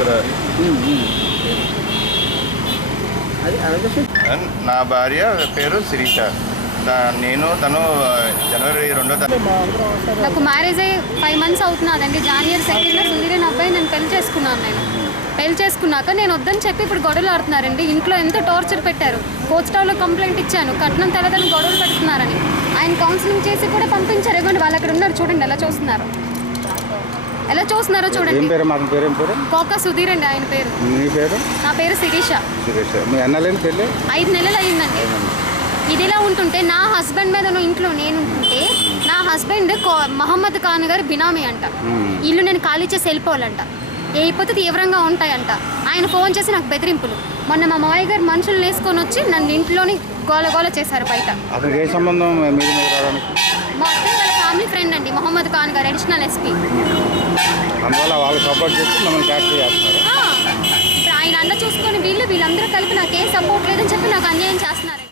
ఇక్కడ నా భార్య పేరు శిరీష. తను జనవరి 2వ తారీఖు. నాకు మ్యారేజ్ అయ్యి 5 months అవుతున్నదండి. January 2nd సుధీరన్ అబ్బాయి నేను పెళ్లి చేసుకున్నాక నేను వద్దని చెప్పి ఇప్పుడు గొడవలు ఆడుతున్నారండి. ఇంట్లో ఎంతో టార్చర్ పెట్టారు. కోర్ట్ స్టాఫ్లో కంప్లైంట్ ఇచ్చాను, కట్నం తెలదని గొడవలు పెడుతున్నారని. ఆయన కౌన్సిలింగ్ చేసి కూడా పంపించారు. ఇవ్వండి, వాళ్ళు అక్కడ ఉన్నారు చూడండి, ఎలా చూస్తున్నారో చూడండి. కోక సుధీర్ అండి ఆయన పేరు. నా పేరు శిరీష. 5 నెలలు అయ్యిందండి. ఇదిలా ఉంటుంటే నా హస్బెండ్ మీద ఇంట్లో నేను ఉంటుంటే నా హస్బెండ్ మహమ్మద్ ఖాన్ గారు బినామీ అంట. ఇల్లు నేను ఖాళీ చేసి వెళ్ళిపోవాలంట, అయిపోతే తీవ్రంగా ఉంటాయంట. ఆయన ఫోన్ చేసి నాకు బెదిరింపులు. మొన్న మా మావయ్య గారు మనుషులు వేసుకొని వచ్చి నన్ను ఇంట్లోని గోల చేశారు బయట. మా హస్బెండ్ వాళ్ళ ఫ్యామిలీ ఫ్రెండ్ అండి, మహమ్మద్ ఖాన్ గారు, అడిషనల్ ఎస్పీ. ఇప్పుడు ఆయన అన్న చూసుకొని వీళ్ళందరూ కలిపి నాకు ఏ సపోర్ట్ లేదని చెప్పి నాకు అన్యాయం చేస్తున్నారండి.